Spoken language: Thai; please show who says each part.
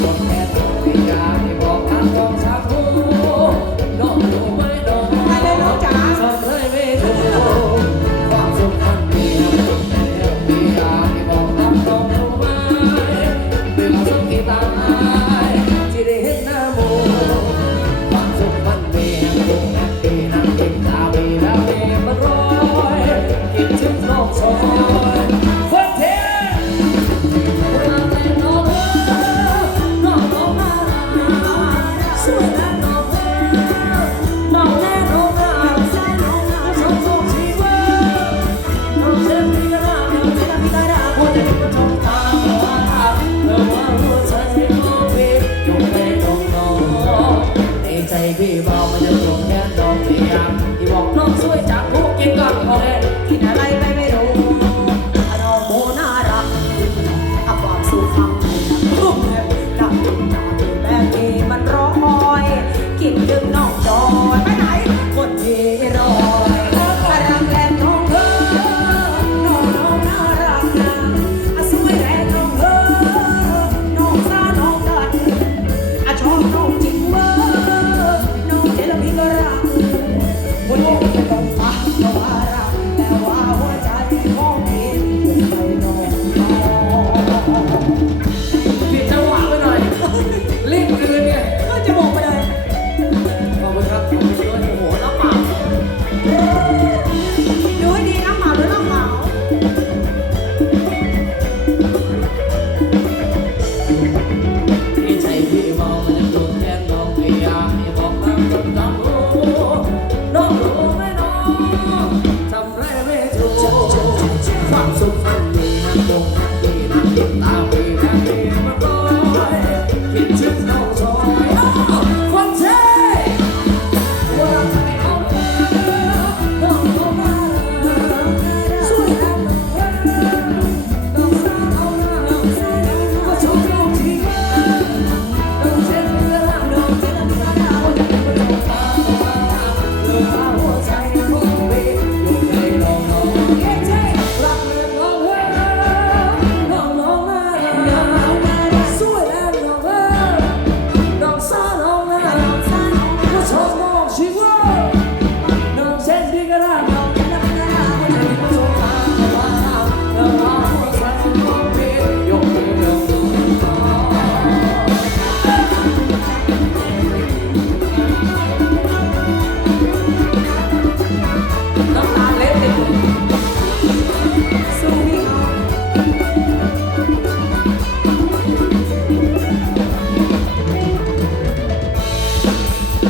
Speaker 1: Don't ever มันจะลบแก้มดอกเบี้ยที่บอกน้องช่วยจากคุกกินกับพอแรง
Speaker 2: ที่ไหน
Speaker 1: งเย็นตาไปแล้ว